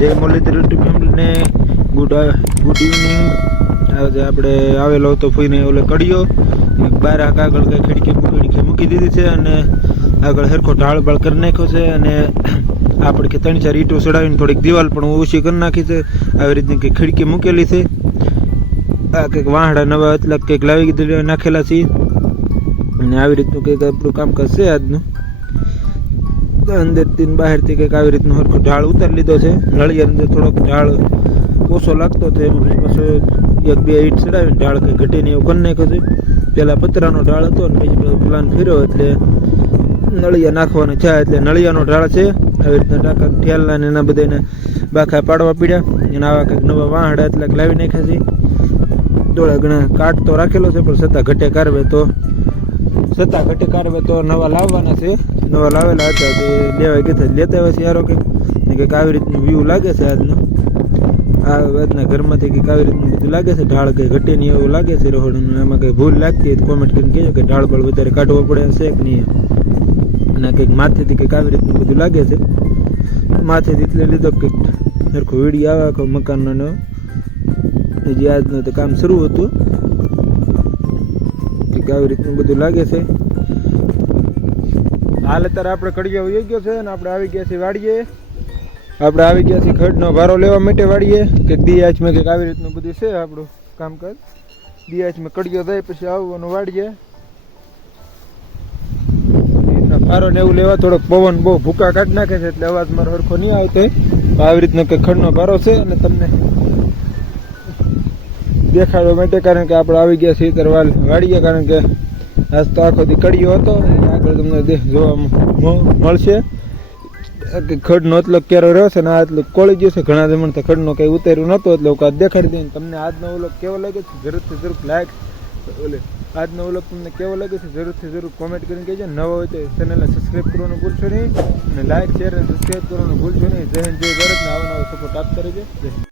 જય મુરલીધર યુટ્યુબ ફેમિલીને good evening. આજે આપણે આવેલો હતો ફોઈને ઓલે કડિયો બાર આગળ કંઈ ખીડકી મૂકી દીધી છે અને આગળ સરખો ઢાળ બાળ કરી નાખ્યો છે અને આપણે કે 3-4 ઈંટો ચડાવીને થોડીક દિવાલ પણ ઓછી કરી નાખી છે. આવી રીતની કંઈક ખીડકી મૂકેલી છે. આ કંઈક વાહડા નવા એટલે કંઈક લાવી નાખેલા છે અને આવી રીતનું કંઈક આપણું કામકાજ છે આજનું. અંદરથી બહારથી કંઈક આવી રીતનું સરખો ઢાળ ઉતારી લીધો છે. નળિયા અંદર થોડોક ઢાળ ઓછો લાગતો હતો એમાં પછી 1-2 ઈંટ ચડાવીને ઢાળ કંઈ ઘટીને એવું કરી નાખ્યો છે. પહેલાં પતરાનો ઢાળ હતો ને પછી પ્લાન ફેર્યો એટલે નળિયા નાખવાના છે. એટલે નળિયાનો ઢાળ છે. આવી રીતના ટાંકા ઠેલના ને એના બધાને બાખા પાડવા પીડ્યા અને આવા કંઈક નવા વાહડા એટલે લાવી નાખ્યા છે. થોડા ઘણા કાટ તો રાખેલો છે પણ છતાં ઘટે કારવે તો નવા લાવવાના છે. નવા લાવેલા હતા તે લેવા ગયા લેતા આવ્યા છે યારો કંઈક આવી રીતનું વ્યૂ લાગે છે આજનો. આ વાતના ઘરમાંથી કંઈક આવી રીતનું બધું લાગે છે. ઢાળ કંઈ ઘટે નહીં એવું લાગે છે રહોડનું. એમાં કંઈ ભૂલ લાગતી હોય તો કોમેન્ટ કરીને કહેજો કે ઢાળ બળ વધારે કાઢવો પડે છે કે નહીં. અને કંઈક માથેથી કંઈક આવી રીતનું બધું લાગે છે. માથેથી એટલે લીધો કંઈક સરખો વીડિયો આવે આખો મકાનનો. હજી આજનું તો કામ શરૂ હતું. કંઈક આવી રીતનું બધું લાગે છે. હાલ અત્યારે આપણે કડિયો વહી ગયો છે અને આપણે આવી ગયા છીએ વાડીએ. આપણે આવી ગયા છીએ ખડનો ભારો લેવા માટે વાડીએ. કંઈક દિયાચમાં કંઈક આવી રીતનું બધું છે આપણું કામકાજ. દિયાચમાં કડિયો થાય પછી આવવાનું વાડીએ. ભારો ને એવું લેવા થોડોક પવન બહુ ભૂકા કાઢી નાખે છે એટલે અવાજ મારો સરખો નહીં આવતો. આવી રીતનો કંઈક ખડનો ભારો છે અને તમને દેખાડવા માટે કારણ કે આપણે આવી ગયા છીએ તરવાલ વાડીએ. કારણ કે આજ તો આખો દી કડિયો હતો આગળ તમને જોવા મળશે. ખડનો એટલો ક્યારે રહ્યો છે ને આ એટલું કોળી ગયો છે. ઘણા જમણ તો ખડનો કંઈ ઉતાર્યું નહોતો એટલે હું કાંઈ દેખાડી દઈને તમને આજનો વ્લોગ કેવો લાગે છે જરૂરથી જરૂર લાઈક આજનો વ્લોગ તમને કેવો લાગે છે જરૂરથી જરૂર કોમેન્ટ કરીને કહેજો. નવો હોય તો ચેનલને સબસ્ક્રાઈબ કરવાનું ભૂલશો નહીં અને લાઈક શેર અને સબસ્ક્રાઈબ કરવાનું ભૂલશો નહીં. જય હિન્દ જય ભારત ને આવો નવો સપોર્ટ આપતા રહેજો. જય હિન્દ.